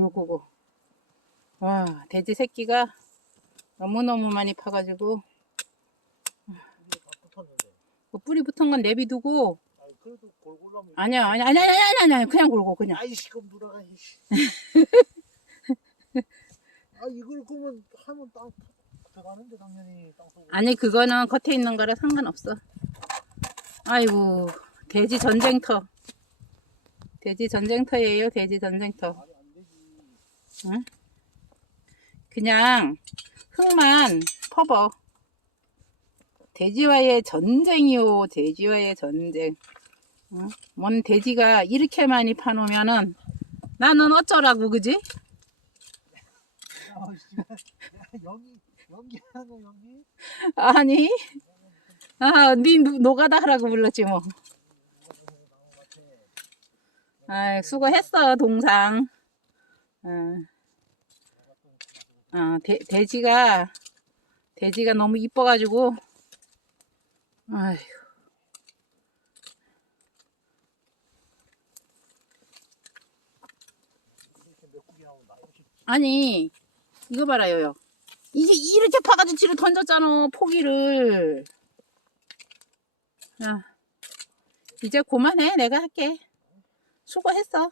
굵고. 와, 돼지 새끼가 너무너무 많이 파가지고. 그 뿌리 붙은 건 내비두고, 아니 그래도 하면. 아니야, 아니야, 아니야, 아니야, 아니야, 아니야. 그냥 굵고, 그냥. 아이씨 그럼 누나가 이씨. 아 이걸 그러면 하면 땅 들어가는데 당연히 땅 속으로. 아니, 그거는 겉에 있는 거라 상관없어. 아이고, 돼지 전쟁터. 돼지 전쟁터예요, 돼지 전쟁터. 응? 그냥 흙만 퍼버. 돼지와의 전쟁이요, 돼지와의 전쟁. 응? 뭔 돼지가 이렇게 많이 파놓으면은 나는 어쩌라고, 그지? 아, 거 연기. 아니, 아, 니 노- 노가다 하라고 불렀지, 뭐. 아, 수고했어, 동상. 어, 어, 돼, 돼지가, 돼지가 너무 이뻐가지고, 아휴. 아니, 이거 봐라요. 이게 이렇게 파가지고 뒤로 던졌잖아, 포기를. 아, 이제 그만해. 내가 할게. 수고했어.